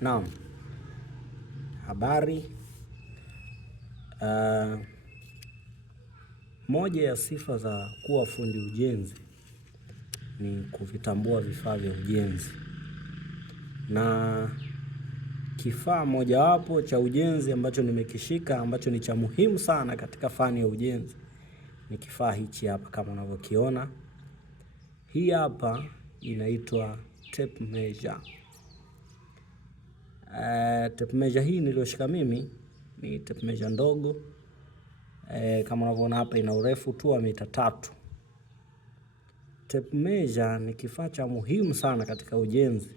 Naam, habari. Moja ya sifa za kuwa fundi ujenzi ni kuvitambua vifaa vya ujenzi, na kifaa mojawapo cha ujenzi ambacho nimekishika ambacho ni cha muhimu sana katika fani ya ujenzi ni kifaa hichi hapa kama unavyokiona. Hii hapa inaitwa tape measure. Tape measure hii niliyoshika mimi ni tape measure ndogo. Kama unavyoona hapa ina urefu tu wa mita 3. Tape measure ni kifaa cha muhimu sana katika ujenzi.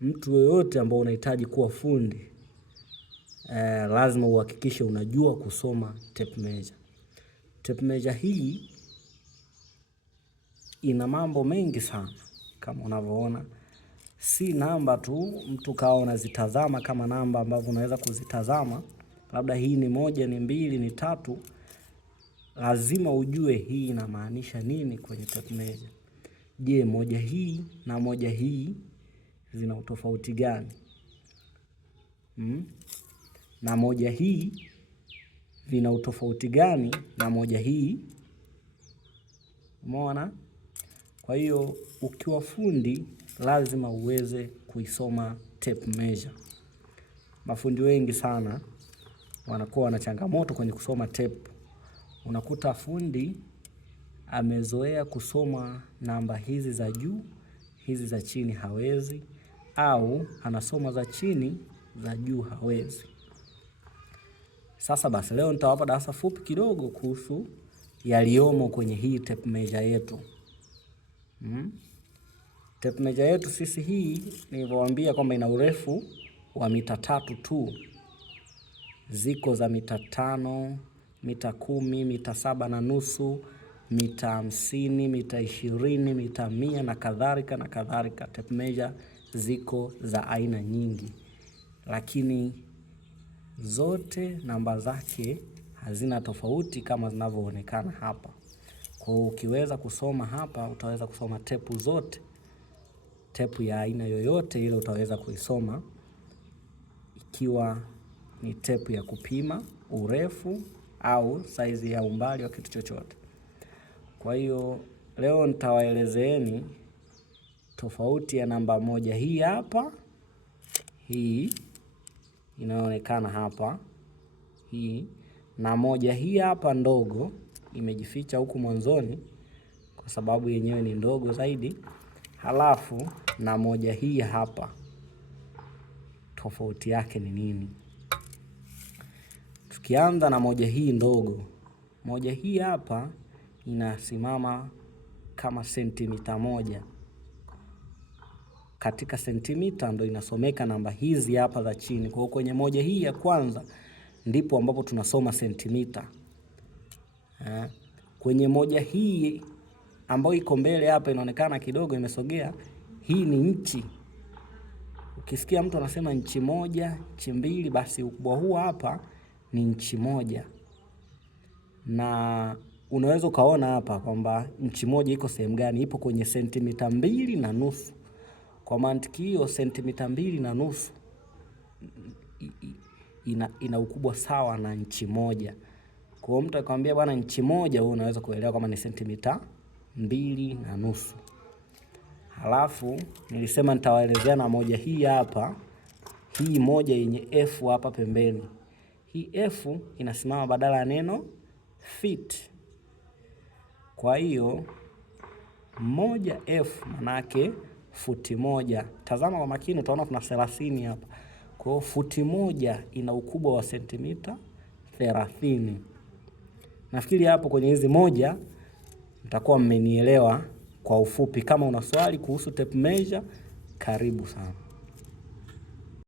Mtu yoyote ambao unahitaji kuwa fundi lazima uhakikishe unajua kusoma tape measure. Tape measure hii ina mambo mengi sana kama unavyoona. Si namba tu mtu kawa unazitazama kama namba ambavyo unaweza kuzitazama. Labda hii ni 1, ni 2, ni 3. Lazima ujue hii inamaanisha nini kwenye tape measure. Je, 1 hii na 1 hii zina utofauti gani? Na 1 hii vina utofauti gani na 1 hii? Umeona? Kwa hiyo ukiwa fundi lazima uweze kuisoma tape measure. Mafundi wengi sana wanakuwa na changamoto kwenye kusoma tape. Unakuta fundi amezoea kusoma namba hizi za juu, hizi za chini hawezi, au anasoma za chini, za juu hawezi. Sasa basi leo nitawapa darasa fupi kidogo kuhusu yaliyomo kwenye hii tape measure yetu. Tape measure yetu sisi hii nilivyowaambia kwamba ina urefu wa mita 3 tu. Ziko za mita 5, mita 10, mita 7.5, mita 50, mita 20, mita 100 na kadhalika na kadhalika. Tape measure ziko za aina nyingi, lakini zote namba zake hazina tofauti kama zinavyoonekana hapa. Kwa hiyo ukiweza kusoma hapa utaweza kusoma tepu zote. Tepu ya aina yoyote ile utaweza kuisoma, ikiwa ni tepu ya kupima urefu au saizi ya umbali wa kitu chochote. Kwa hiyo leo nitawaelezeeni tofauti ya namba 1 hii hapa, hii inaonekana hapa, hii na 1 hii hapa ndogo imejificha huku mwanzoni kwa sababu yenyewe ni ndogo zaidi. Halafu na 1 hii hapa, tofauti yake ni nini? Tukianza na 1 hii ndogo, 1 hii hapa inasimama kama sentimita 1. Katika sentimita ndo inasomeka namba hizi hapa za chini. Kwa hiyo kwenye 1 hii ya kwanza ndipo ambapo tunasoma sentimita. Kwenye 1 hii ambayo iko mbele hapa inaonekana kidogo imesogea, hii ni inchi. Ukisikia mtu anasema inchi 1, inchi 2, basi ukubwa huu hapa ni inchi 1. Na unaweza ukaona hapa kwamba inchi 1 iko sehemu gani? Ipo kwenye sentimita 2.5. Kwa mantiki hiyo sentimita 2.5 ina ukubwa sawa na inchi 1. Kwa mtu akwambia bwana inchi 1, wewe unaweza kuelewa kama ni sentimita 2.5. Halafu nilisema nitawaelezea na 1 hii hapa, hii 1 yenye F hapa pembeni. Hii F inasimama badala ya neno feet. Kwa hiyo 1F manake futi 1. Tazama kwa makini utaona kuna 30 hapa. Kwa hiyo futi 1 ina ukubwa wa sentimita 30. Nafikiri hapo kwenye hizi 1 mtakuwa mmenielewa kwa ufupi. Kama una swali kuhusu tape measure, karibu sana.